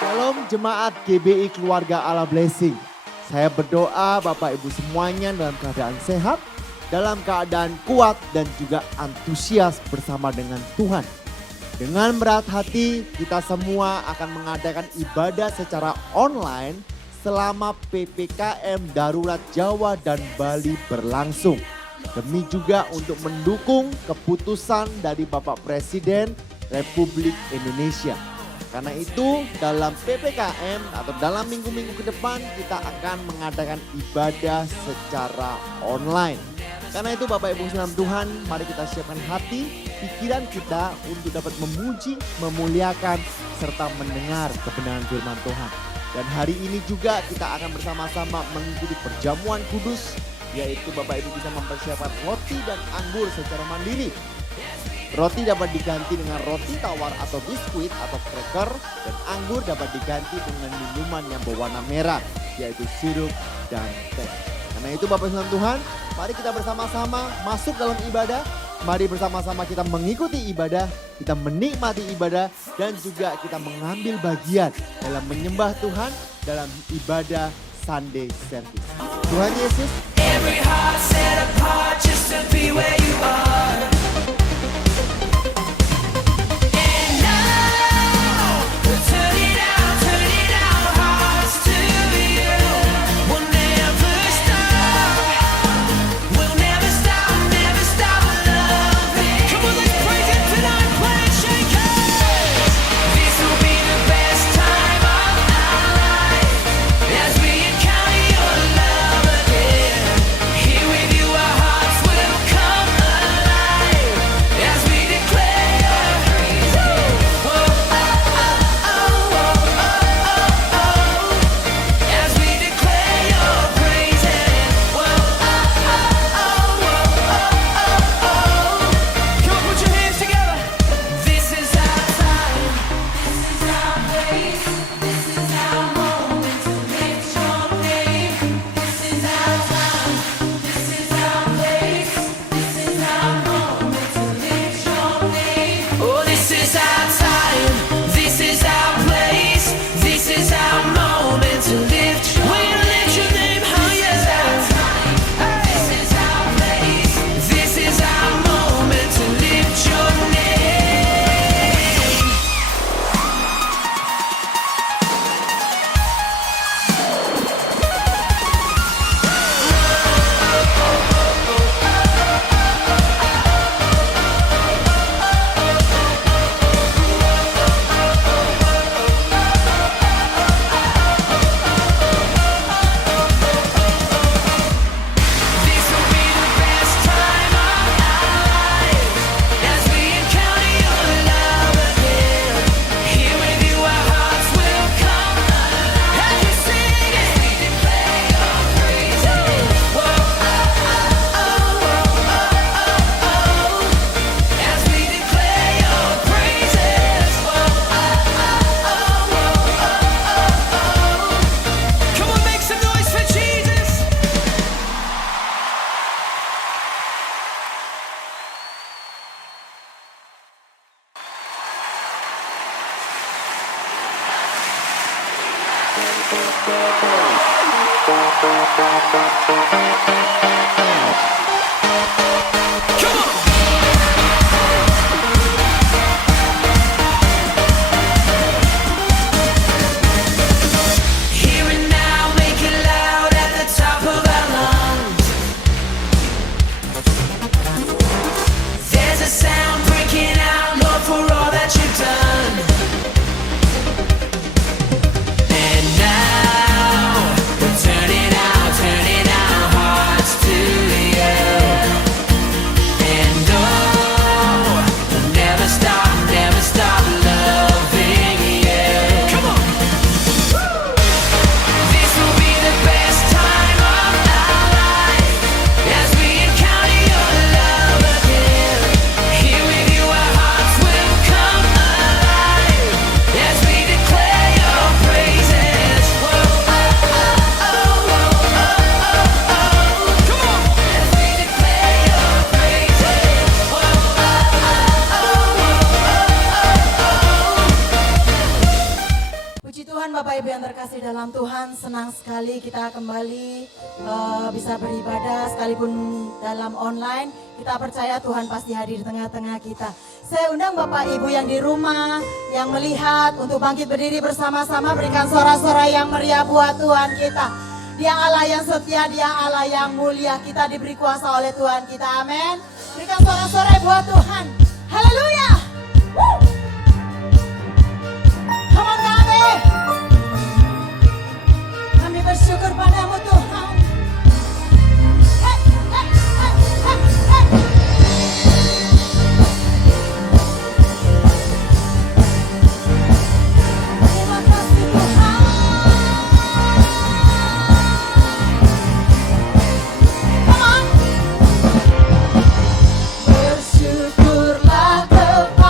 Shalom jemaat GBI Keluarga Allah Blessing. Saya berdoa Bapak Ibu semuanya dalam keadaan sehat, dalam keadaan kuat dan juga antusias bersama dengan Tuhan. Dengan berat hati kita semua akan mengadakan ibadah secara online selama PPKM Darurat Jawa dan Bali berlangsung. Demi juga untuk mendukung keputusan dari Bapak Presiden Republik Indonesia. Karena itu dalam PPKM atau dalam minggu-minggu ke depan kita akan mengadakan ibadah secara online. Karena itu Bapak Ibu dalam Tuhan, mari kita siapkan hati, pikiran kita untuk dapat memuji, memuliakan, serta mendengar kebenaran firman Tuhan. Dan hari ini juga kita akan bersama-sama mengikuti perjamuan kudus, yaitu Bapak Ibu bisa mempersiapkan roti dan anggur secara mandiri. Roti dapat diganti dengan roti tawar atau biskuit atau cracker, dan anggur dapat diganti dengan minuman yang berwarna merah, yaitu sirup dan teh. Karena itu Bapak Ibu Tuhan, mari kita bersama-sama masuk dalam ibadah. Mari bersama-sama kita mengikuti ibadah, kita menikmati ibadah, dan juga kita mengambil bagian dalam menyembah Tuhan dalam ibadah Sunday Service. Tuhan Yesus. Every heart set apart just to be where you are. And now we'll turn it out, hearts to you. We'll never stop. We'll never stop, never stop loving. Come on, let's praise Him tonight, plant shakers. This will be the best time of our life as we encounter Your love again. Here with You, our hearts will come alive as we declare Your praise. Whoa, oh, oh, oh, oh, oh, oh. As we declare Your praises. Whoa, oh, oh, oh, oh, oh, oh. Come on, put your hands together. This is our time. This is our place. This is our moment to lift Your name. This is our time. This is our place. This is our moment to lift Your name. Oh, this is our time. This is our place. This is our moment to lift Your name. We'll lift Your name higher. This is our place. This is our moment to lift Your name. This will be the best time of our lives as we encounter Your love again. Here with You, our hearts will come alive as we sing it. We declare Your praises. Whoa, oh, oh, oh, oh, oh. As we declare Your praises. Whoa, oh, oh, oh, oh, oh. Come on, make some noise for Jesus. Come on. Here and now, make it loud at the top of our lungs. There's a sound breaking out, Lord, for all that You've done. And now we're turning our hearts to You. And dalam Tuhan, senang sekali kita kembali bisa beribadah sekalipun dalam online. Kita percaya Tuhan pasti hadir di tengah-tengah kita. Saya undang Bapak Ibu yang di rumah, yang melihat untuk bangkit berdiri bersama-sama, berikan suara-suara yang meriah buat Tuhan kita. Dia Allah yang setia, Dia Allah yang mulia. Kita diberi kuasa oleh Tuhan kita, amin. Berikan suara-suara buat Tuhan. Haleluya. Come on kami. Kami bersyukur padamu Tuhan. Hey, hey, hey, hey, hey. Terima kasih Tuhan. Come on. Bersyukurlah kepada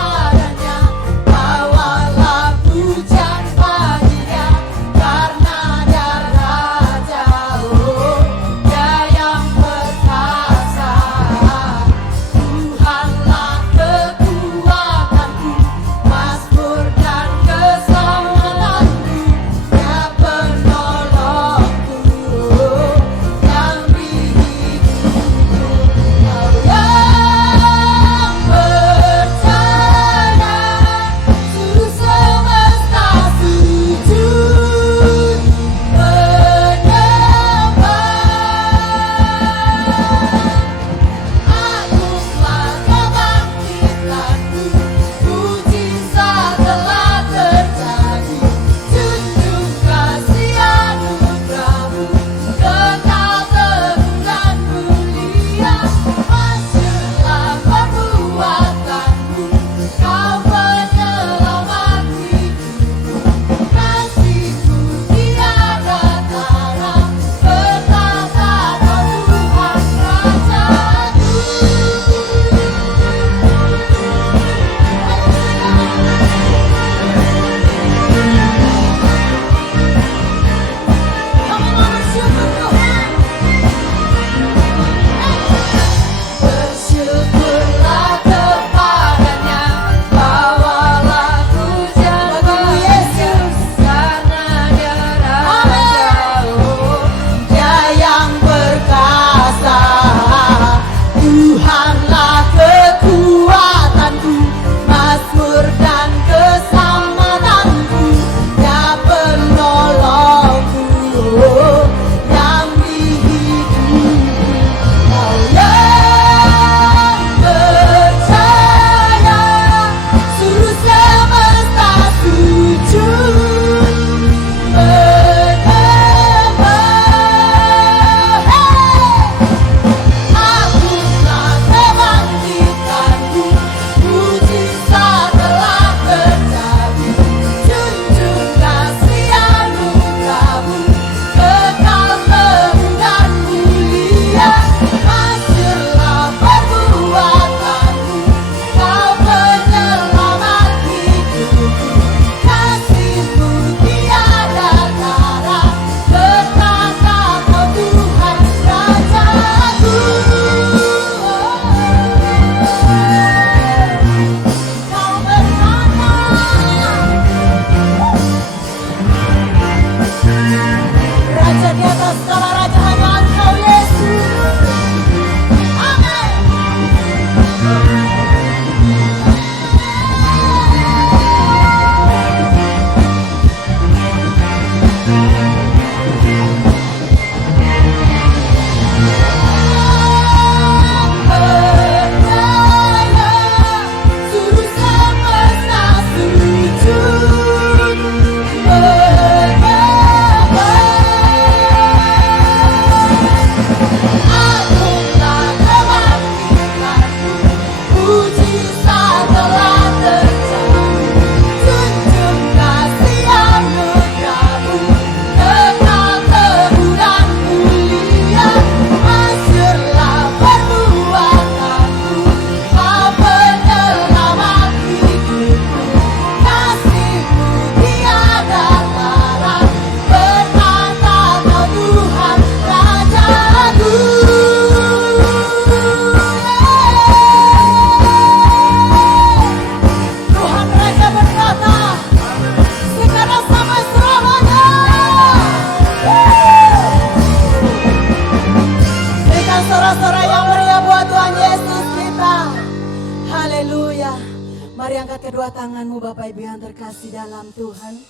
Angkat kedua tanganmu Bapak Ibu yang terkasih dalam Tuhan.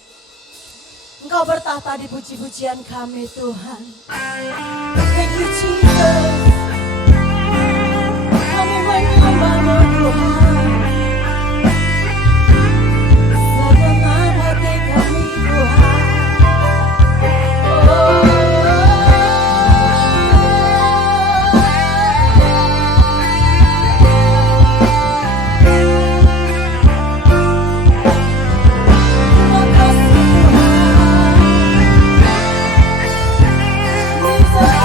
Engkau bertahta di puji-pujian kami Tuhan. Thank you Jesus. Kami menyembahmu Tuhan. Segenap hati kami Tuhan. Terima kasih Tuhan.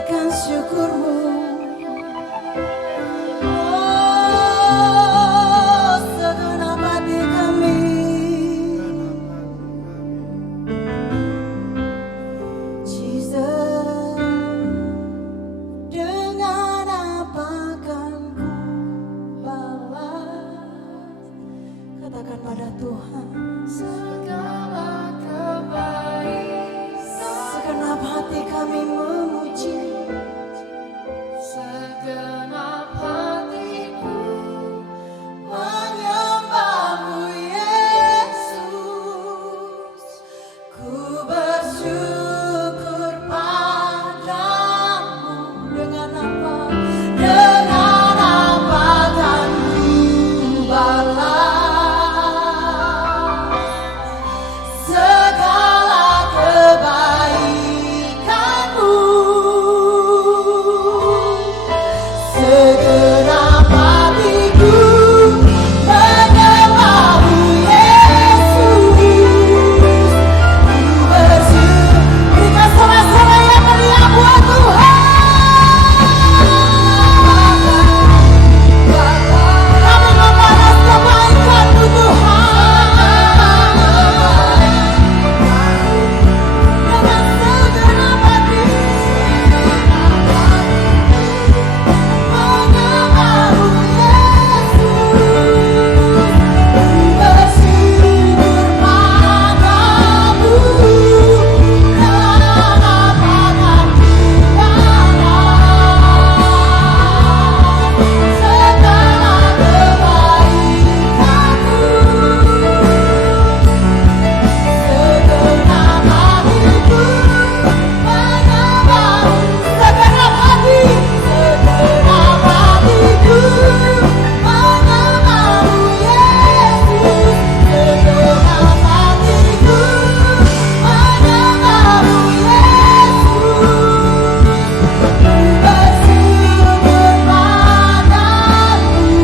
naikkan syukurmu. Oh, segenap hati kami. Jesus, dengan apa kan ku balas? Katakan pada Tuhan. Segala kebaikan, Segenap hati kami memuji. segenap hatiku Menyembahmu Yesus, ku bersyukur padamu. Dengan apa kan ku balas segala kebaikanmu. Segenap hatiku menyembahmu Yesus, ku bersyukur. Berikan sorak-sorai yang meriah buat Tuhan. Kami membalas kebaikan-Mu Tuhan. Dengan segenap hati menyembahmu Yesus, ku bersyukur padamu. Dengan apa kan ku balas segala kebaikan-Mu. Segenap hatiku menyembahmu, segenap hati, segenap hatiku menyembahmu Yesus, segenap hatiku menyembahmu Yesus, ku bersyukur padamu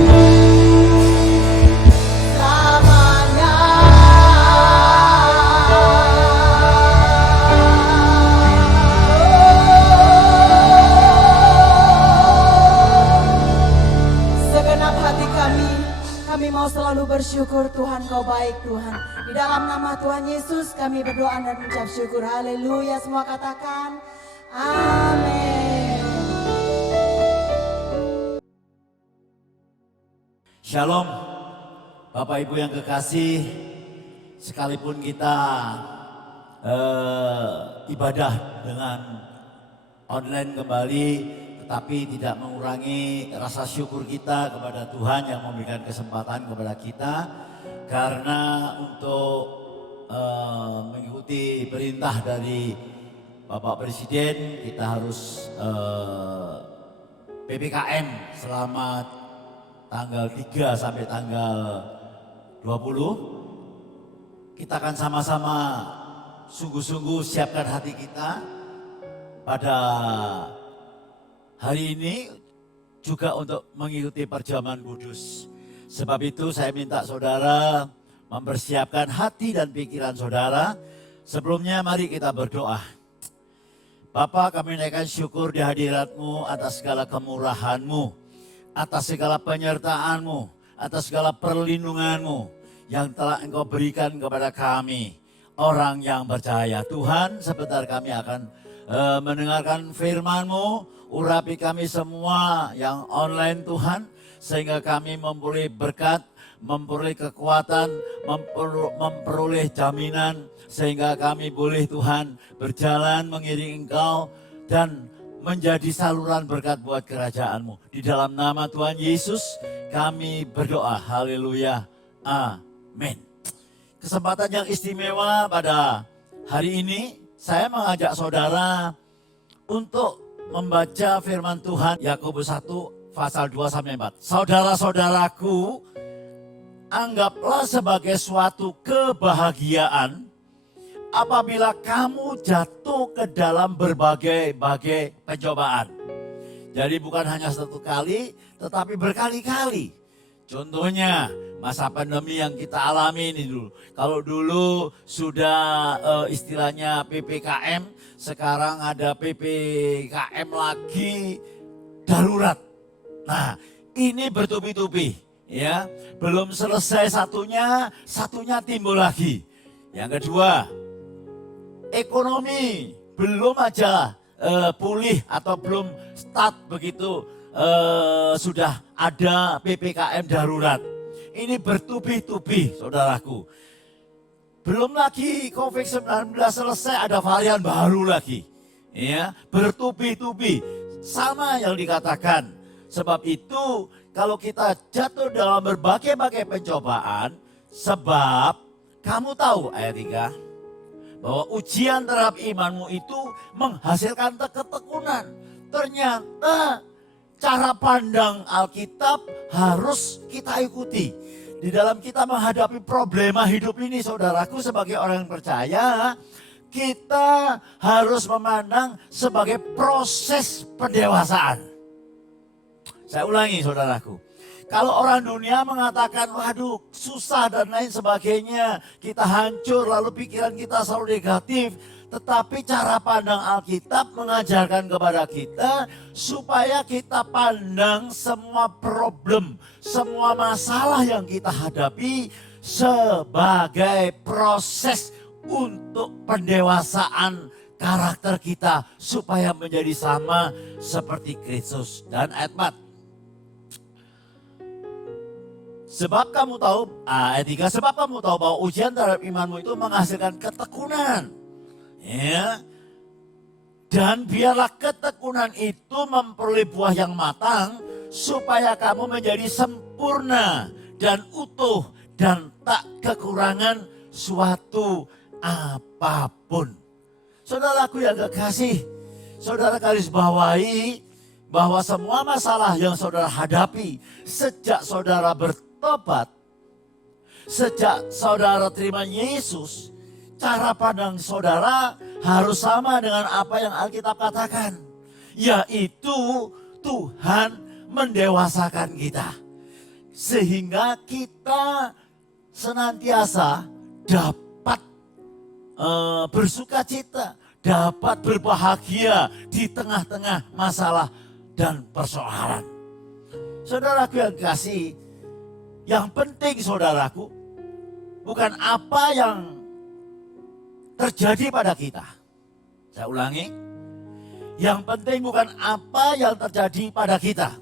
selamanya. Segenap hati kami mau selalu bersyukur. Tuhan, Kau baik Tuhan. Di dalam nama Tuhan Yesus kami berdoa dan mengucap syukur. Haleluya, semua katakan amin. Shalom, Bapak Ibu yang kekasih, sekalipun kita ibadah dengan online kembali, tetapi tidak mengurangi rasa syukur kita kepada Tuhan yang memberikan kesempatan kepada kita. Karena untuk mengikuti perintah dari Bapak Presiden, kita harus PPKM selama tanggal 3 sampai tanggal 20. Kita akan sama-sama sungguh-sungguh siapkan hati kita pada hari ini juga untuk mengikuti perjamuan kudus. Sebab itu saya minta saudara mempersiapkan hati dan pikiran saudara. Sebelumnya mari kita berdoa. Bapa, kami naikkan syukur di hadirat-Mu atas segala kemurahan-Mu, atas segala penyertaan-Mu, atas segala perlindungan-Mu yang telah Engkau berikan kepada kami, orang yang percaya. Tuhan, sebentar kami akan mendengarkan firman-Mu. Urapi kami semua yang online Tuhan, sehingga kami memperoleh berkat, memperoleh kekuatan, memperoleh jaminan, sehingga kami boleh Tuhan berjalan mengiring Engkau dan menjadi saluran berkat buat kerajaan-Mu. Di dalam nama Tuhan Yesus kami berdoa. Haleluya. Amin. Kesempatan yang istimewa pada hari ini, saya mengajak saudara untuk membaca firman Tuhan Yakobus 1 pasal 2 sampai 4. Saudara-saudaraku, anggaplah sebagai suatu kebahagiaan apabila kamu jatuh ke dalam berbagai pencobaan. Jadi bukan hanya satu kali, tetapi berkali-kali. Contohnya masa pandemi yang kita alami ini dulu. Kalau dulu sudah istilahnya PPKM, sekarang ada PPKM lagi darurat. Nah, ini bertubi-tubi ya. Belum selesai satunya timbul lagi. Yang kedua, ekonomi belum aja pulih atau belum start begitu sudah ada PPKM darurat. Ini bertubi-tubi saudaraku. Belum lagi COVID-19 selesai ada varian baru lagi. Ya, bertubi-tubi sama yang dikatakan. Sebab itu kalau kita jatuh dalam berbagai-bagai pencobaan, sebab kamu tahu ayat 3 bahwa ujian terhadap imanmu itu menghasilkan ketekunan. Ternyata cara pandang Alkitab harus kita ikuti. Di dalam kita menghadapi problema hidup ini saudaraku sebagai orang yang percaya, kita harus memandang sebagai proses pendewasaan. Saya ulangi saudaraku. Kalau orang dunia mengatakan, waduh susah dan lain sebagainya, kita hancur lalu pikiran kita selalu negatif. Tetapi cara pandang Alkitab mengajarkan kepada kita supaya kita pandang semua problem, semua masalah yang kita hadapi sebagai proses untuk pendewasaan karakter kita supaya menjadi sama seperti Kristus. Dan ayat 4. Sebab kamu tahu, ayat 3, sebab kamu tahu bahwa ujian terhadap imanmu itu menghasilkan ketekunan. Ya. Dan biarlah ketekunan itu memperoleh buah yang matang, supaya kamu menjadi sempurna dan utuh dan tak kekurangan suatu apapun. Saudaraku yang kekasih, saudara garis bawahi bahwa semua masalah yang saudara hadapi sejak saudara bertobat, sejak saudara terima Yesus, cara pandang saudara harus sama dengan apa yang Alkitab katakan, yaitu Tuhan mendewasakan kita sehingga kita senantiasa dapat bersuka cita, dapat berbahagia di tengah-tengah masalah dan persoalan. Saudaraku yang kasih, yang penting saudaraku bukan apa yang terjadi pada kita. Saya ulangi, yang penting bukan apa yang terjadi pada kita,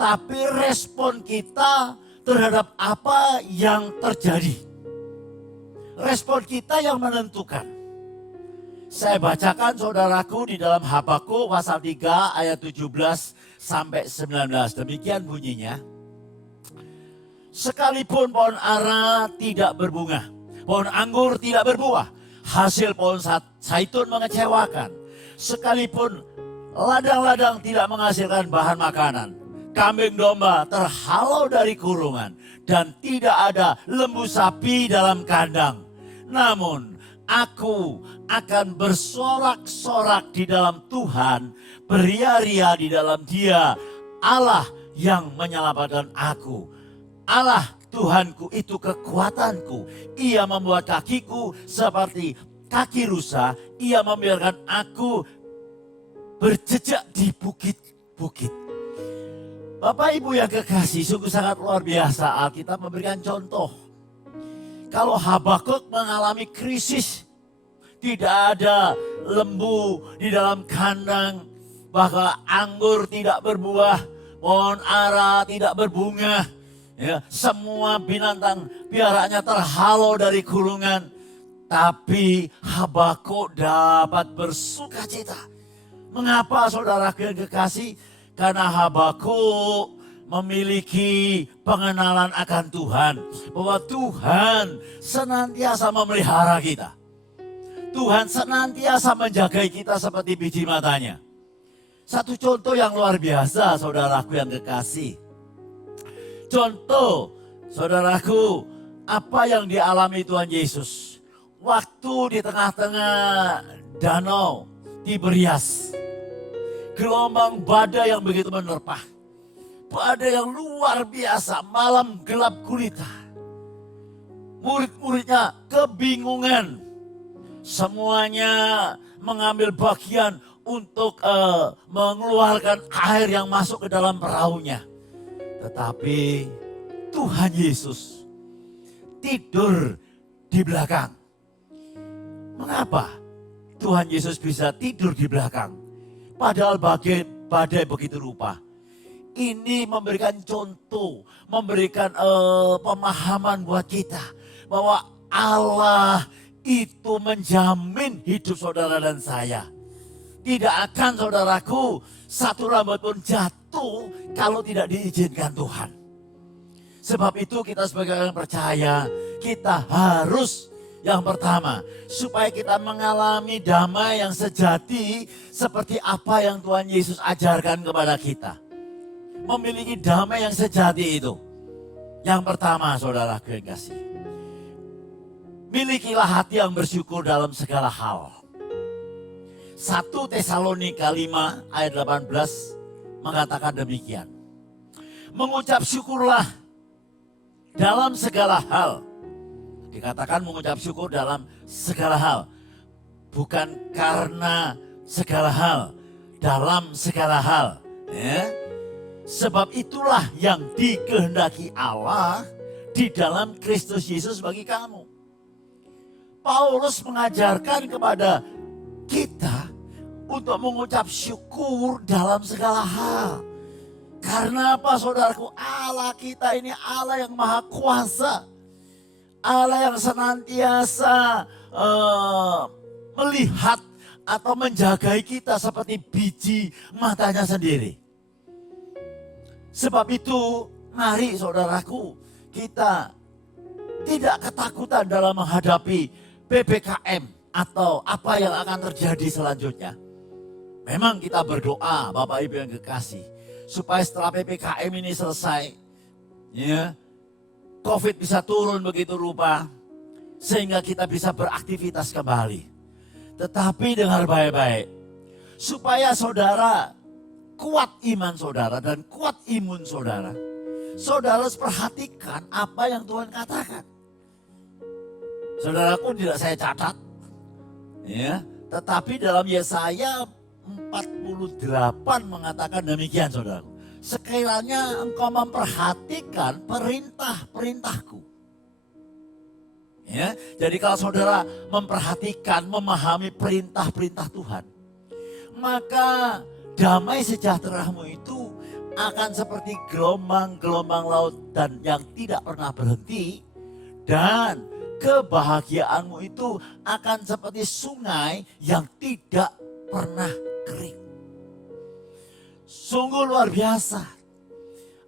tapi respon kita terhadap apa yang terjadi. Respon kita yang menentukan. Saya bacakan saudaraku di dalam Habakuk pasal 3 ayat 17 sampai 19. Demikian bunyinya. Sekalipun pohon ara tidak berbunga, pohon anggur tidak berbuah, hasil pohon zaitun mengecewakan. Sekalipun ladang-ladang tidak menghasilkan bahan makanan, kambing domba terhalau dari kurungan, dan tidak ada lembu sapi dalam kandang. Namun aku akan bersorak-sorak di dalam Tuhan, beria-ria di dalam Dia, Allah yang menyelamatkan aku. Allah Tuhanku itu kekuatanku. Ia membuat kakiku seperti kaki rusa. Ia membiarkan aku berjejak di bukit-bukit. Bapak Ibu yang kekasih, sungguh sangat luar biasa. Alkitab memberikan contoh. Kalau Habakuk mengalami krisis, tidak ada lembu di dalam kandang, bahkan anggur tidak berbuah, pohon ara tidak berbunga. Ya, semua binatang piaranya terhalau dari kurungan. Tapi Habakuk dapat bersuka cita. Mengapa saudara yang kekasih? Karena Habakuk memiliki pengenalan akan Tuhan. Bahwa Tuhan senantiasa memelihara kita. Tuhan senantiasa menjaga kita seperti biji matanya. Satu contoh yang luar biasa saudaraku yang kekasih. Contoh, saudaraku, apa yang dialami Tuhan Yesus waktu di tengah-tengah danau Tiberias. Gelombang badai yang begitu menerpa. badai yang luar biasa, malam gelap gulita. Murid-muridnya kebingungan. Semuanya mengambil bagian untuk mengeluarkan air yang masuk ke dalam perahunya. Tetapi Tuhan Yesus tidur di belakang. Mengapa Tuhan Yesus bisa tidur di belakang? Padahal badai begitu rupa. Ini memberikan contoh, memberikan pemahaman buat kita bahwa Allah itu menjamin hidup saudara dan saya. Tidak akan saudaraku satu rambut pun jatuh kalau tidak diizinkan Tuhan. Sebab itu kita sebagai orang percaya, kita harus yang pertama, supaya kita mengalami damai yang sejati seperti apa yang Tuhan Yesus ajarkan kepada kita. Memiliki damai yang sejati itu. Yang pertama saudara yang kasih. Milikilah hati yang bersyukur dalam segala hal. 1 Tesalonika 5 ayat 18 mengatakan demikian. Mengucap syukurlah dalam segala hal. Dikatakan mengucap syukur dalam segala hal. Bukan karena segala hal. Dalam segala hal. Ya. Sebab itulah yang dikehendaki Allah di dalam Kristus Yesus bagi kamu. Paulus mengajarkan kepada kita untuk mengucap syukur dalam segala hal. Karena apa saudaraku? Allah kita ini Allah yang maha kuasa. Allah yang senantiasa melihat atau menjagai kita seperti biji matanya sendiri. Sebab itu mari saudaraku kita tidak ketakutan dalam menghadapi PPKM atau apa yang akan terjadi selanjutnya. Memang kita berdoa Bapak Ibu yang kekasih supaya setelah PPKM ini selesai ya, COVID bisa turun begitu rupa sehingga kita bisa beraktivitas kembali. Tetapi dengar baik-baik, supaya saudara kuat iman saudara dan kuat imun saudara. Saudara harus perhatikan apa yang Tuhan katakan. Saudaraku tidak saya catat, ya, tetapi dalam Yesaya 48 mengatakan demikian saudaraku. Sekiranya engkau memperhatikan perintah-perintahku. Ya, jadi kalau saudara memperhatikan, memahami perintah-perintah Tuhan, maka damai sejahteramu itu akan seperti gelombang-gelombang laut dan yang tidak pernah berhenti, dan kebahagiaanmu itu akan seperti sungai yang tidak pernah kering. Sungguh luar biasa.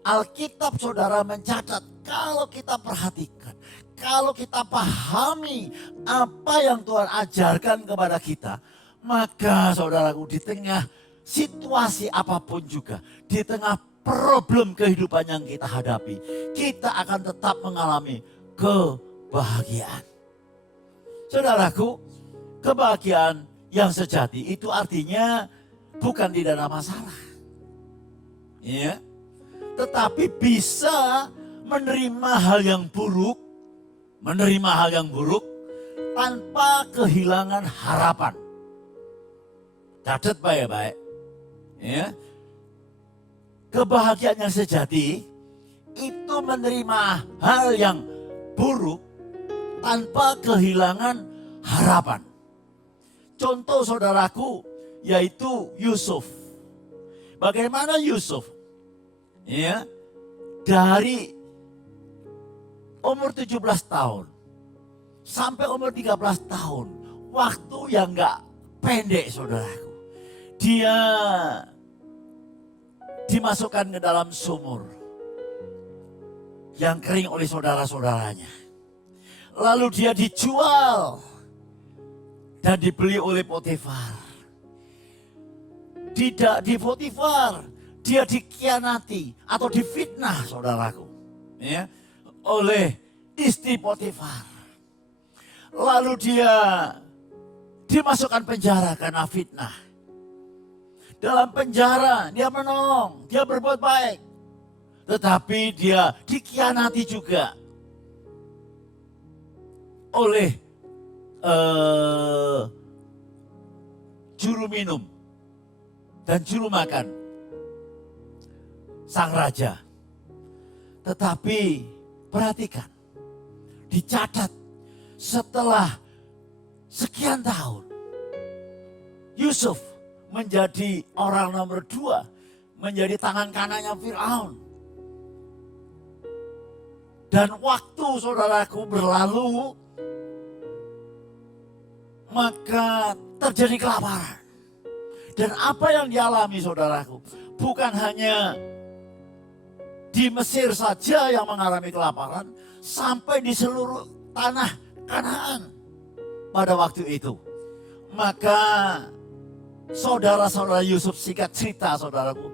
Alkitab saudara mencatat, kalau kita perhatikan, kalau kita pahami apa yang Tuhan ajarkan kepada kita, maka saudaraku di tengah situasi apapun juga, di tengah problem kehidupan yang kita hadapi, kita akan tetap mengalami kebahagiaan. Saudaraku, kebahagiaan yang sejati itu artinya bukan tidak ada masalah. Ya, tetapi bisa menerima hal yang buruk, tanpa kehilangan harapan. Catat baik-baik. Ya. Kebahagiaan yang sejati itu menerima hal yang buruk tanpa kehilangan harapan. Contoh saudaraku yaitu Yusuf. Bagaimana Yusuf? Ya, dari umur 17 tahun sampai umur 13 tahun, waktu yang gak pendek saudaraku. Dia dimasukkan ke dalam sumur yang kering oleh saudara-saudaranya. Lalu dia dijual dan dibeli oleh Potifar. Tidak di Potifar, dia dikhianati atau difitnah saudaraku, ya, oleh istri Potifar. Lalu dia dimasukkan penjara karena fitnah. Dalam penjara dia menolong, dia berbuat baik. tetapi dia dikhianati juga oleh juru minum dan juru makan sang raja. Tetapi perhatikan, dicatat setelah sekian tahun, Yusuf menjadi orang nomor 2, menjadi tangan kanannya Firaun. Dan waktu saudaraku berlalu, maka terjadi kelaparan. Dan apa yang dialami saudaraku, bukan hanya di Mesir saja yang mengalami kelaparan, sampai di seluruh tanah Kanaan pada waktu itu. Maka saudara-saudara Yusuf, singkat cerita saudaraku,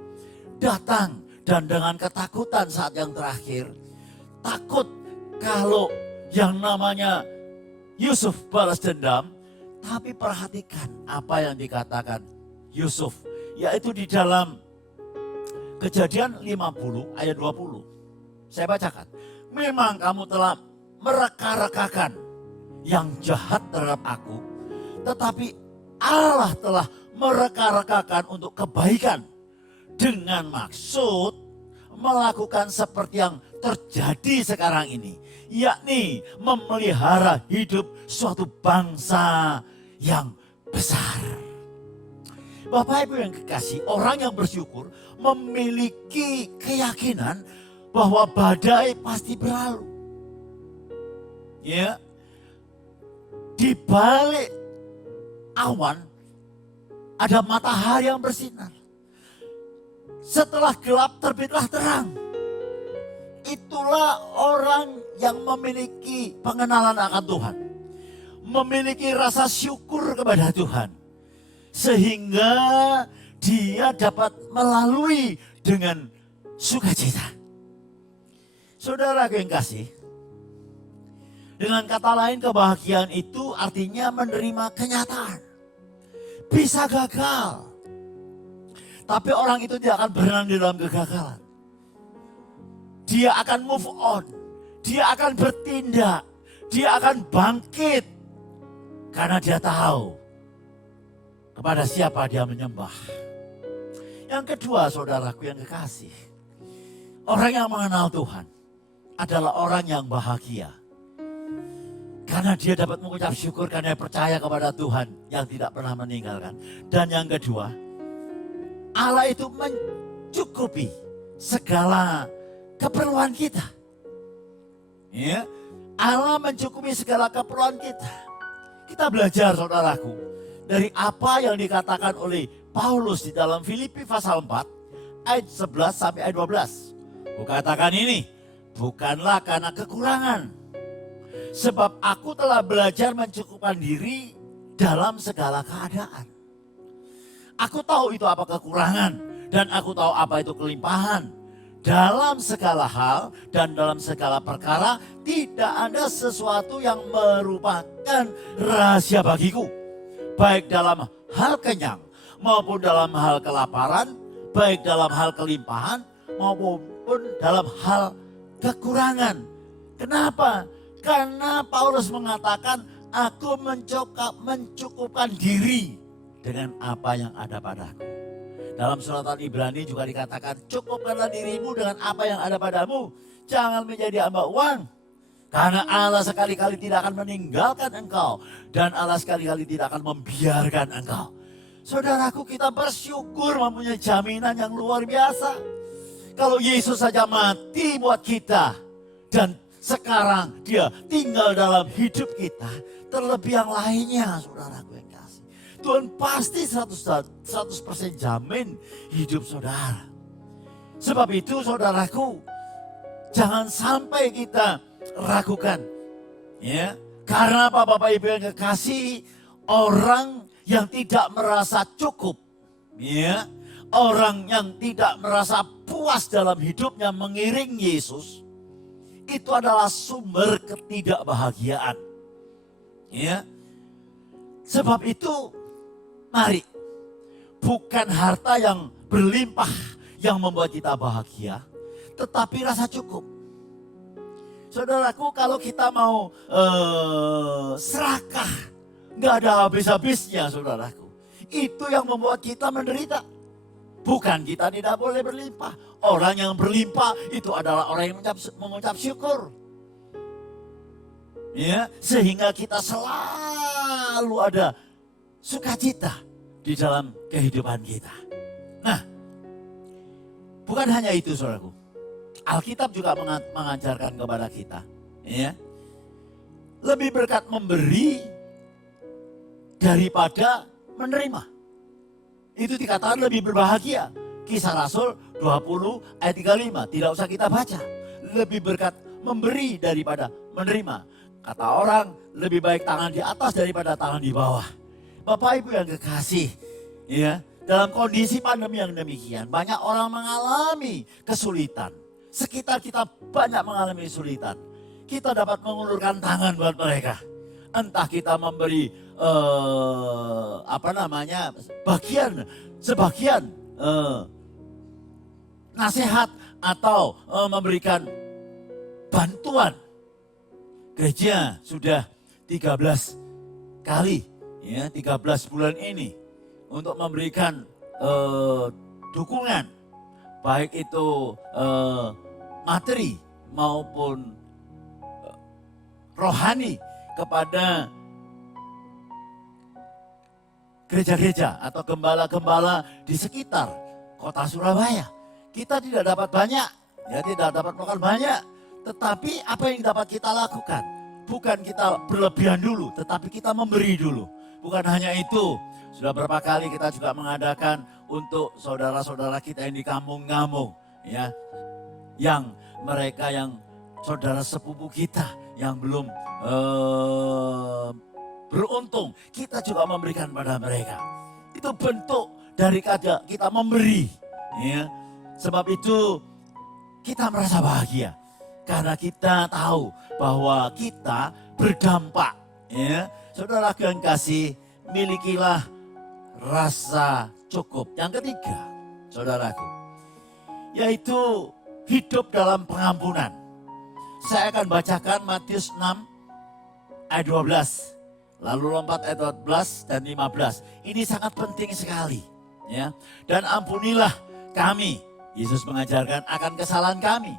datang dan dengan ketakutan saat yang terakhir, takut kalau yang namanya Yusuf balas dendam. Tapi perhatikan apa yang dikatakan Yusuf, yaitu di dalam Kejadian 50 ayat 20. Saya bacakan. Memang kamu telah mereka-rekakan yang jahat terhadap aku, tetapi Allah telah mereka-rekakan untuk kebaikan dengan maksud melakukan seperti yang terjadi sekarang ini, yakni memelihara hidup suatu bangsa yang besar. Bapak Ibu yang kekasih, orang yang bersyukur memiliki keyakinan bahwa badai pasti berlalu. Ya, di balik awan ada matahari yang bersinar. Setelah gelap terbitlah terang. Itulah orang yang memiliki pengenalan akan Tuhan, memiliki rasa syukur kepada Tuhan, sehingga dia dapat melalui dengan sukacita. Saudara yang kasih, dengan kata lain kebahagiaan itu artinya menerima kenyataan. Bisa gagal, tapi orang itu tidak akan berenang di dalam kegagalan. Dia akan move on, dia akan bertindak, dia akan bangkit. Karena dia tahu kepada siapa dia menyembah. Yang kedua saudaraku yang kekasih, orang yang mengenal Tuhan adalah orang yang bahagia. Karena dia dapat mengucap syukur karena dia percaya kepada Tuhan yang tidak pernah meninggalkan. Dan yang kedua, Allah itu mencukupi segala keperluan kita. Ya, Allah mencukupi segala keperluan kita. Kita belajar saudaraku dari apa yang dikatakan oleh Paulus di dalam Filipi pasal 4 ayat 11 sampai ayat 12. Kukatakan ini bukanlah karena kekurangan, sebab aku telah belajar mencukupkan diri dalam segala keadaan. Aku tahu itu apa kekurangan dan aku tahu apa itu kelimpahan. Dalam segala hal dan dalam segala perkara tidak ada sesuatu yang merupakan rahasia bagiku. Baik dalam hal kenyang maupun dalam hal kelaparan, baik dalam hal kelimpahan maupun dalam hal kekurangan. Kenapa? Karena Paulus mengatakan aku mencukupkan diri dengan apa yang ada padaku. Dalam surat Al-Ibrani juga dikatakan, cukupkanlah dirimu dengan apa yang ada padamu. Jangan menjadi hamba uang. Karena Allah sekali-kali tidak akan meninggalkan engkau. Dan Allah sekali-kali tidak akan membiarkan engkau. Saudaraku, kita bersyukur mempunyai jaminan yang luar biasa. Kalau Yesus saja mati buat kita. Dan sekarang dia tinggal dalam hidup kita. Terlebih yang lainnya, saudaraku. Tuhan pasti 100% jamin hidup saudara. Sebab itu saudaraku, jangan sampai kita ragukan. Ya, karena Bapak Ibu yang kekasih, orang yang tidak merasa cukup, ya, orang yang tidak merasa puas dalam hidupnya mengiring Yesus, itu adalah sumber ketidakbahagiaan. Ya, sebab itu mari, bukan harta yang berlimpah yang membuat kita bahagia, tetapi rasa cukup. Saudaraku, kalau kita mau serakah, nggak ada habis-habisnya, saudaraku. Itu yang membuat kita menderita. Bukan kita tidak boleh berlimpah. Orang yang berlimpah itu adalah orang yang mengucap syukur. Ya, sehingga kita selalu ada sukacita di dalam kehidupan kita. Nah, bukan hanya itu, saudaraku. Alkitab juga mengajarkan kepada kita, ya, lebih berkat memberi daripada menerima. Itu dikatakan lebih berbahagia. Kisah Rasul 20 ayat 35, tidak usah kita baca. Lebih berkat memberi daripada menerima. Kata orang, lebih baik tangan di atas daripada tangan di bawah. Bapak Ibu yang kekasih, ya, dalam kondisi pandemi yang demikian, banyak orang mengalami kesulitan. Sekitar kita banyak mengalami kesulitan. Kita dapat mengulurkan tangan buat mereka. Entah kita memberi sebagian nasihat atau memberikan bantuan. Gereja sudah 13 kali, ya, 13 bulan ini untuk memberikan dukungan, baik itu materi maupun rohani kepada gereja-gereja atau gembala-gembala di sekitar kota Surabaya. Kita tidak dapat banyak, ya, tidak dapat melakukan banyak. Tetapi apa yang dapat kita lakukan? Bukan kita berlebihan dulu, tetapi kita memberi dulu. Bukan hanya itu, sudah berapa kali kita juga mengadakan untuk saudara-saudara kita yang di kampung-kampung, ya, yang mereka yang saudara sepupu kita yang belum beruntung, kita juga memberikan pada mereka. Itu bentuk dari kita memberi, ya. Sebab itu kita merasa bahagia karena kita tahu bahwa kita berdampak, ya. Saudara yang kasih, milikilah rasa cukup. Yang ketiga, saudaraku, yaitu hidup dalam pengampunan. Saya akan bacakan Matius 6 ayat 12. Lalu lompat ayat 14 dan 15. Ini sangat penting sekali, ya. Dan ampunilah kami, Yesus mengajarkan, akan kesalahan kami,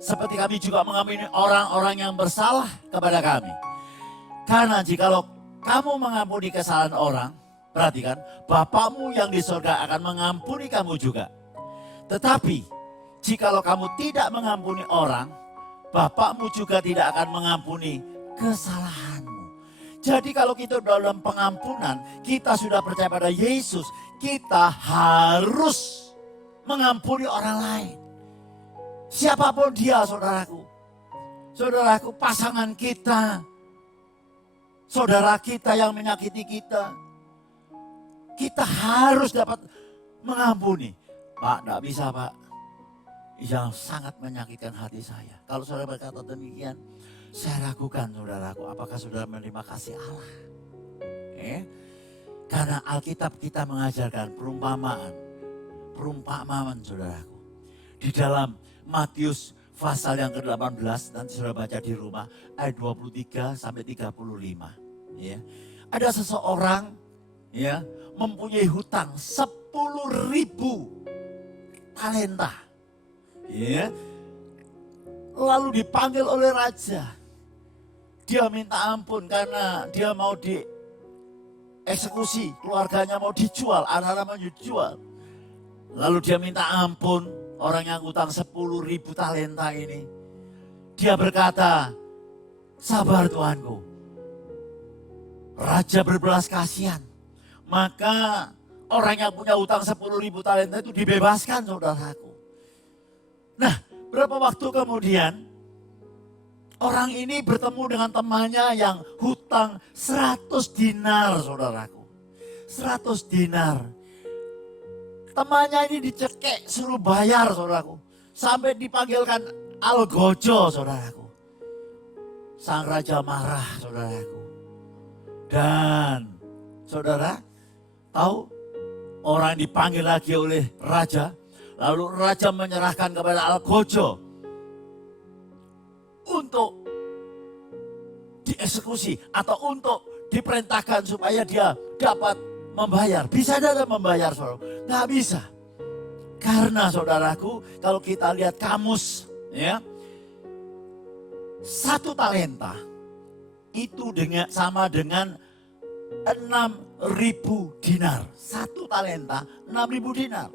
seperti kami juga mengampuni orang-orang yang bersalah kepada kami. Karena jikalau kamu mengampuni kesalahan orang, perhatikan, Bapamu yang di surga akan mengampuni kamu juga. Tetapi jikalau kamu tidak mengampuni orang, Bapamu juga tidak akan mengampuni kesalahanmu. Jadi kalau kita dalam pengampunan, kita sudah percaya pada Yesus, kita harus mengampuni orang lain. Siapapun dia, saudaraku. Saudaraku, pasangan kita, saudara kita yang menyakiti kita. Kita harus dapat mengampuni. Pak, tidak bisa, Pak. Yang sangat menyakitkan hati saya. Kalau saudara berkata demikian, saya ragukan, saudaraku, apakah saudara menerima kasih Allah? Karena Alkitab kita mengajarkan perumpamaan, saudaraku. Di dalam Matius pasal yang ke-18, nanti saudara baca di rumah, ayat 23 sampai 35. Ya. Ada seseorang, ya, mempunyai hutang 10.000 talenta. Ya. Lalu dipanggil oleh raja. Dia minta ampun karena dia mau dieksekusi, keluarganya mau dijual, anak-anak mau dijual. Lalu dia minta ampun orang yang utang 10.000 talenta ini. Dia berkata, sabar Tuanku. Raja berbelas kasihan. Maka orang yang punya utang 10.000 talenta itu dibebaskan, saudaraku. Nah, berapa waktu kemudian orang ini bertemu dengan temannya yang hutang 100 dinar, saudaraku. 100 dinar. Temannya ini dicekek, suruh bayar, saudaraku. Sampai dipanggilkan algojo, saudaraku. Sang raja marah, saudaraku. Dan saudara tahu orang dipanggil lagi oleh raja. Lalu raja menyerahkan kepada Algojo untuk dieksekusi atau untuk diperintahkan supaya dia dapat membayar. Bisa tidak membayar, saudara? Nggak bisa. Karena saudaraku, kalau kita lihat kamus, ya, 1 talenta itu sama dengan 6.000 dinar. 1 talenta 6.000 dinar.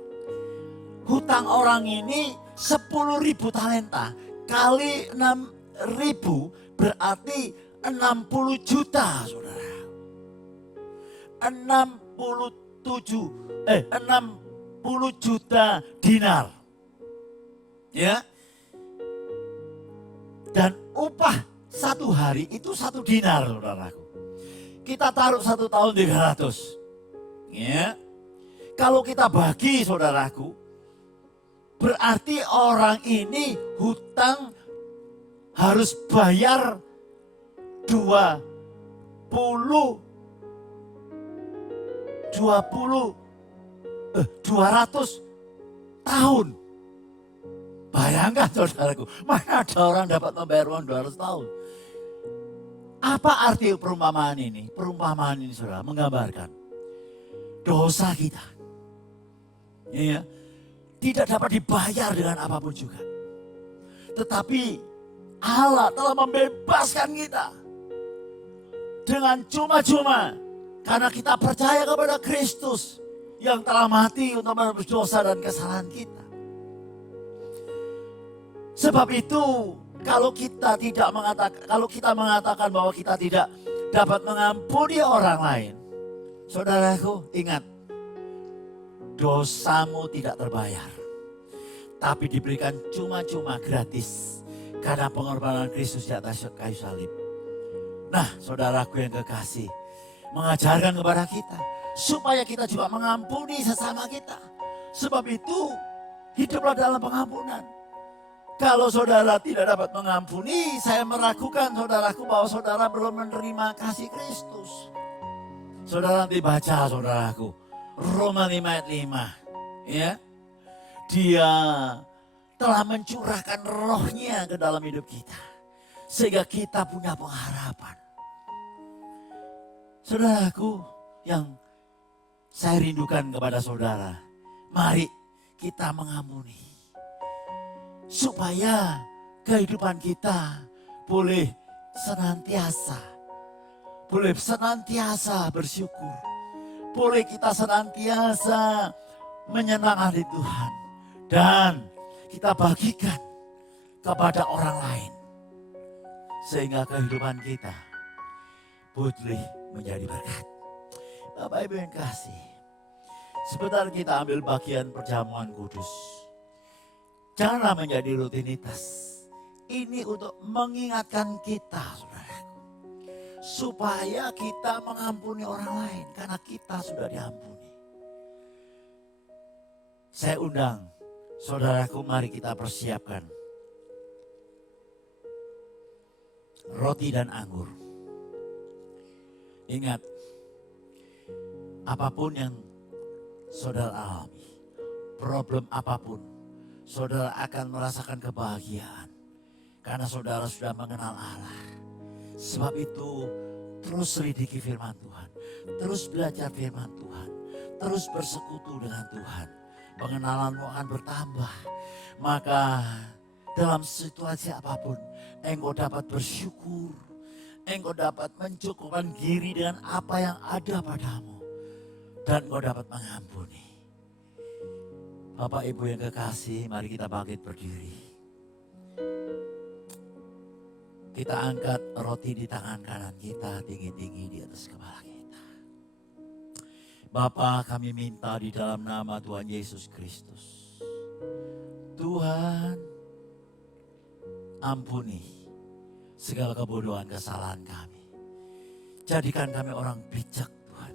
Hutang orang ini 10.000 talenta kali 6.000 berarti 60 juta, saudara. 60 juta dinar. Ya. Dan upah 1 hari itu 1 dinar, saudaraku. Kita taruh 1 tahun 300. Ya. Kalau kita bagi, saudaraku, berarti orang ini hutang harus bayar 200 tahun. Bayangkan, saudaraku, mana ada orang dapat membayar uang 200 tahun. Apa arti perumpamaan ini? Perumpamaan ini, saudara, menggambarkan dosa kita. Ya, tidak dapat dibayar dengan apapun juga. Tetapi Allah telah membebaskan kita dengan cuma-cuma karena kita percaya kepada Kristus yang telah mati untuk menebus dosa dan kesalahan kita. Sebab itu, kalau kita mengatakan bahwa kita tidak dapat mengampuni orang lain, saudaraku, ingat, dosamu tidak terbayar, tapi diberikan cuma-cuma gratis karena pengorbanan Kristus di atas kayu salib. Nah, saudaraku yang kekasih, mengajarkan kepada kita supaya kita juga mengampuni sesama kita. Sebab itu, hiduplah dalam pengampunan. Kalau saudara tidak dapat mengampuni, saya meragukan, saudaraku, bahwa saudara belum menerima kasih Kristus. Saudara nanti baca, saudaraku, Roma 5 ayat 5. Ya, Dia telah mencurahkan rohnya ke dalam hidup kita, sehingga kita punya pengharapan. Saudaraku yang saya rindukan kepada saudara, mari kita mengampuni. Supaya kehidupan kita boleh senantiasa bersyukur. Boleh kita senantiasa menyenangkan Tuhan. Dan kita bagikan kepada orang lain. Sehingga kehidupan kita boleh menjadi berkat. Bapak Ibu yang kasih, sebentar kita ambil bagian perjamuan kudus. Janganlah menjadi rutinitas. Ini untuk mengingatkan kita, saudaraku. Supaya kita mengampuni orang lain. Karena kita sudah diampuni. Saya undang, saudaraku, mari kita persiapkan roti dan anggur. Ingat, apapun yang saudara alami, problem apapun, saudara akan merasakan kebahagiaan. Karena saudara sudah mengenal Allah. Sebab itu terus selidiki firman Tuhan. Terus belajar firman Tuhan. Terus bersekutu dengan Tuhan. Pengenalanmu akan bertambah. Maka dalam situasi apapun, engkau dapat bersyukur. Engkau dapat mencukupkan diri dengan apa yang ada padamu. Dan engkau dapat mengampuni. Bapak Ibu yang kekasih, mari kita bangkit berdiri. Kita angkat roti di tangan kanan kita, tinggi-tinggi di atas kepala kita. Bapa, kami minta di dalam nama Tuhan Yesus Kristus. Tuhan, ampuni segala kebodohan kesalahan kami. Jadikan kami orang bijak, Tuhan.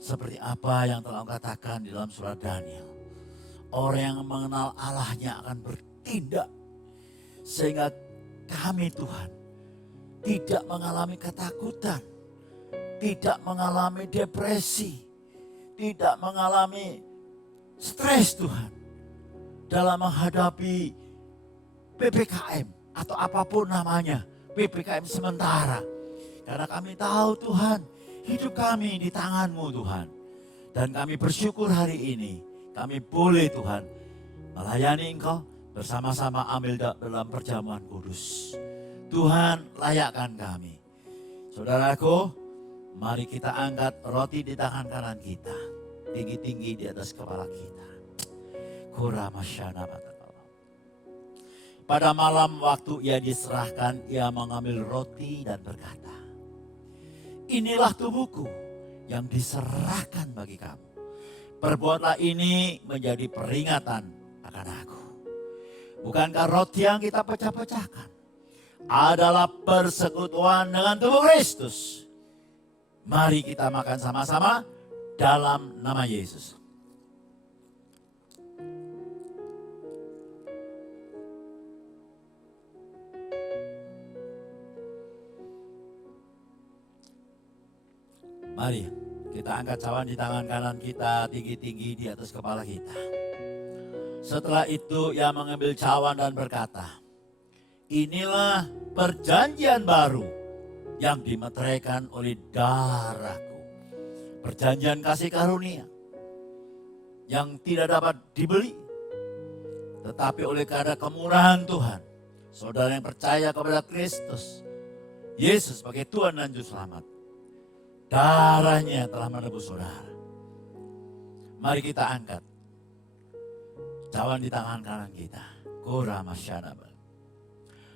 Seperti apa yang telah Engkau katakan di dalam surat Daniel. Orang yang mengenal Allahnya akan bertindak. Sehingga kami, Tuhan, tidak mengalami ketakutan. Tidak mengalami depresi. Tidak mengalami stres, Tuhan. dalam menghadapi PPKM atau apapun namanya, PPKM sementara. Karena kami tahu Tuhan, hidup kami di tangan-Mu Tuhan. Dan kami bersyukur hari ini, kami boleh Tuhan melayani Engkau bersama-sama ambil dalam perjamuan kudus. Tuhan, layakkan kami. Saudaraku, mari kita angkat roti di tangan kanan kita, tinggi-tinggi di atas kepala kita. Kuramasyana batakala. Pada malam waktu ia diserahkan, ia mengambil roti dan berkata, inilah tubuhku yang diserahkan bagi kamu. Perbuatlah ini menjadi peringatan akan aku. Bukankah roti yang kita pecah-pecahkan adalah persekutuan dengan tubuh Kristus? Mari kita makan sama-sama dalam nama Yesus. Mari kita angkat cawan di tangan kanan kita tinggi-tinggi di atas kepala kita. Setelah itu ia mengambil cawan dan berkata, inilah perjanjian baru yang dimeteraikan oleh darahku. Perjanjian kasih karunia yang tidak dapat dibeli. Tetapi oleh karena kemurahan Tuhan, saudara yang percaya kepada Kristus, Yesus sebagai Tuhan dan Juru Selamat, darahnya telah menebus saudara. Mari kita angkat cawan di tangan kanan kita. Kuramasyana.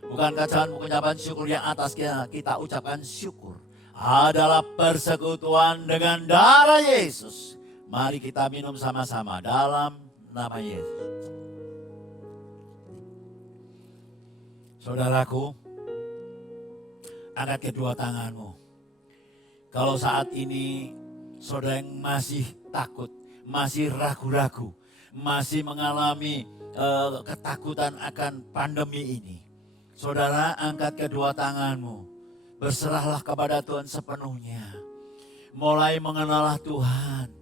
Bukankah cawan pengucapan syukur yang atas kita ucapkan syukur adalah persekutuan dengan darah Yesus. Mari kita minum sama-sama dalam nama Yesus. Saudaraku, angkat kedua tanganmu. Kalau saat ini saudara yang masih takut, masih ragu-ragu, masih mengalami ketakutan akan pandemi ini. Saudara, angkat kedua tanganmu. Berserahlah kepada Tuhan sepenuhnya. Mulai mengenallah Tuhan.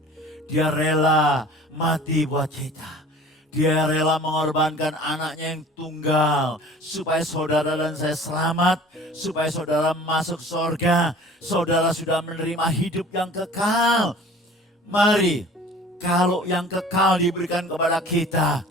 Dia rela mati buat kita. Dia rela mengorbankan anaknya yang tunggal. Supaya saudara dan saya selamat. Supaya saudara masuk surga. Saudara sudah menerima hidup yang kekal. Mari, kalau yang kekal diberikan kepada kita.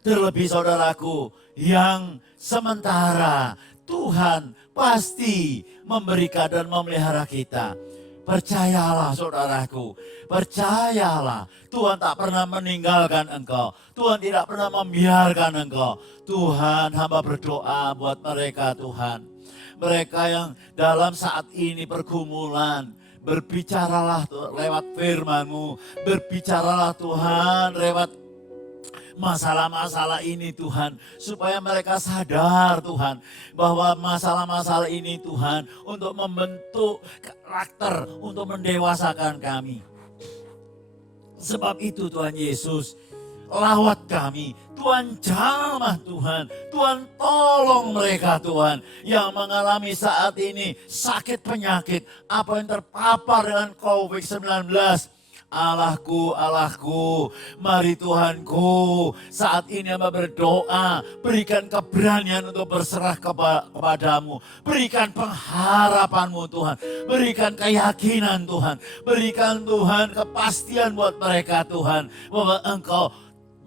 Terlebih saudaraku, yang sementara Tuhan pasti memberikan dan memelihara kita. Percayalah saudaraku, percayalah Tuhan tak pernah meninggalkan engkau. Tuhan tidak pernah membiarkan engkau. Tuhan, hamba berdoa buat mereka Tuhan. Mereka yang dalam saat ini pergumulan, berbicaralah lewat firman-Mu, berbicaralah Tuhan lewat masalah-masalah ini Tuhan, supaya mereka sadar Tuhan, bahwa masalah-masalah ini Tuhan, untuk membentuk karakter, untuk mendewasakan kami. Sebab itu Tuhan Yesus, lawat kami, Tuhan jamah Tuhan, Tuhan tolong mereka Tuhan, yang mengalami saat ini sakit penyakit, apa yang terpapar dengan COVID-19. Allahku, Allahku, mari Tuhanku, saat ini hamba berdoa, berikan keberanian untuk berserah kepadamu, berikan pengharapan-Mu Tuhan, berikan keyakinan Tuhan, berikan Tuhan kepastian buat mereka Tuhan, bahwa Engkau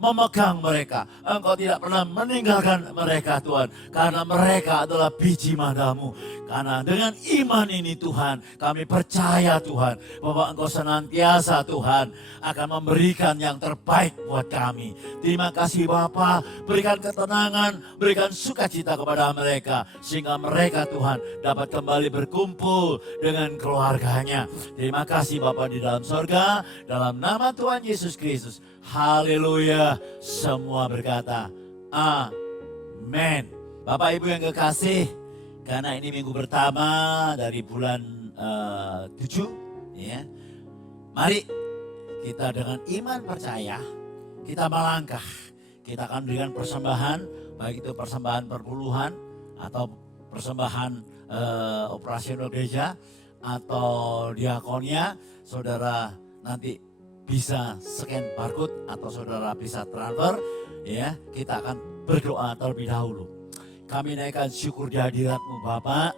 memegang mereka. Engkau tidak pernah meninggalkan mereka Tuhan. Karena mereka adalah biji madamu. Karena dengan iman ini Tuhan, kami percaya Tuhan, bahwa Engkau senantiasa Tuhan akan memberikan yang terbaik buat kami. Terima kasih Bapa, berikan ketenangan, berikan sukacita kepada mereka. Sehingga mereka Tuhan dapat kembali berkumpul dengan keluarganya. Terima kasih Bapa di dalam sorga, dalam nama Tuhan Yesus Kristus. Haleluya, semua berkata amin. Bapak Ibu yang kekasih, karena ini minggu pertama dari bulan 7, ya, mari kita dengan iman percaya, kita melangkah. Kita akan berikan persembahan, baik itu persembahan perpuluhan atau persembahan operasional gereja atau diakonia. Saudara nanti bisa scan barcode atau saudara bisa transfer, ya kita akan berdoa terlebih dahulu. Kami naikkan syukur di hadirat-Mu Bapak,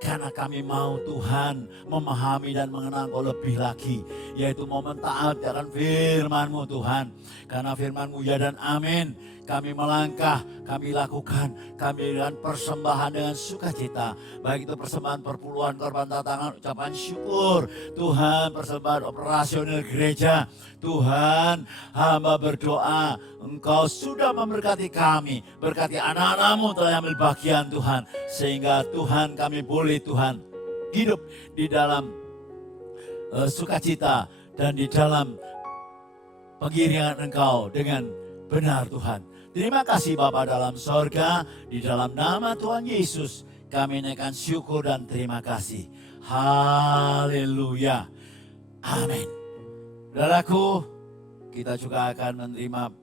karena kami mau Tuhan memahami dan mengenal Engkau lebih lagi. Yaitu mau mentaati akan firman-Mu Tuhan. Karena firman-Mu ya dan amin. Kami melangkah, kami lakukan, kami berikan persembahan dengan sukacita. Baik itu persembahan perpuluhan, korban tatangan, ucapan syukur. Tuhan, persembahan operasional gereja. Tuhan, hamba berdoa, Engkau sudah memberkati kami. Berkati anak-anak-Mu telah ambil bagian Tuhan. Sehingga Tuhan kami boleh Tuhan hidup di dalam sukacita dan di dalam pengiringan Engkau dengan benar Tuhan. Terima kasih Bapa dalam sorga, di dalam nama Tuhan Yesus kami naikkan syukur dan terima kasih. Haleluya. Amin. Saudaraku, kita juga akan menerima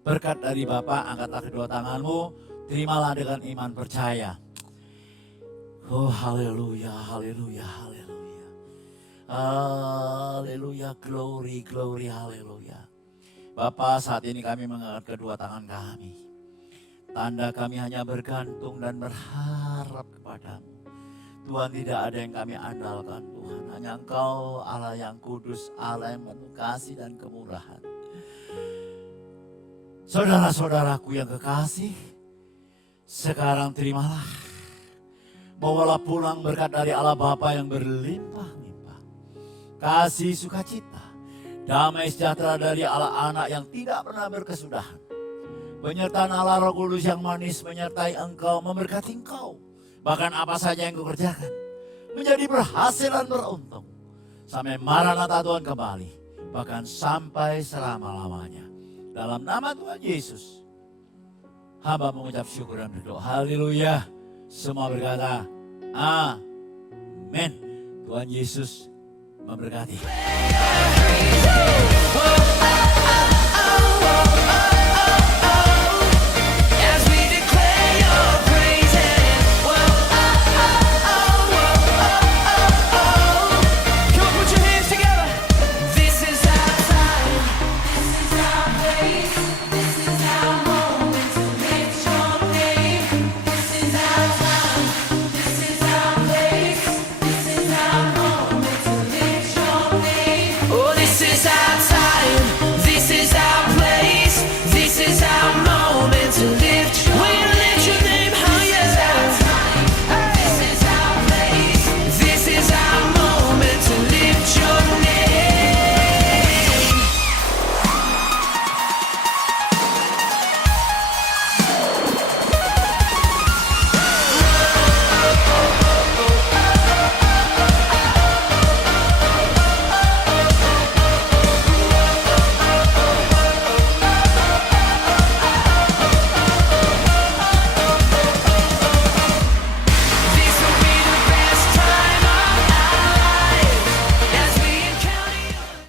berkat dari Bapa. Angkatlah kedua tanganmu, terimalah dengan iman percaya. Oh haleluya, haleluya, haleluya. Haleluya, glory, glory, haleluya. Bapa, saat ini kami mengangkat kedua tangan kami. Tanda kami hanya bergantung dan berharap kepadamu. Tuhan, tidak ada yang kami andalkan Tuhan. Hanya Engkau Allah yang kudus, Allah yang penuh kasih dan kemurahan. Saudara-saudaraku yang kekasih, sekarang terimalah. Bawalah pulang berkat dari Allah Bapa yang berlimpah-limpah. Kasih sukacita. Damai sejahtera dari Allah Anak yang tidak pernah berkesudahan. Penyertaan Allah Roh Kudus yang manis menyertai engkau, memberkati engkau. Bahkan apa saja yang kau kerjakan menjadi berhasil dan beruntung. Sampai Maranatha Tuhan kembali. Bahkan sampai selama-lamanya. Dalam nama Tuhan Yesus, hamba mengucap syukur dan berdoa. Haleluya. Semua berkata, amin. Tuhan Yesus memberkati.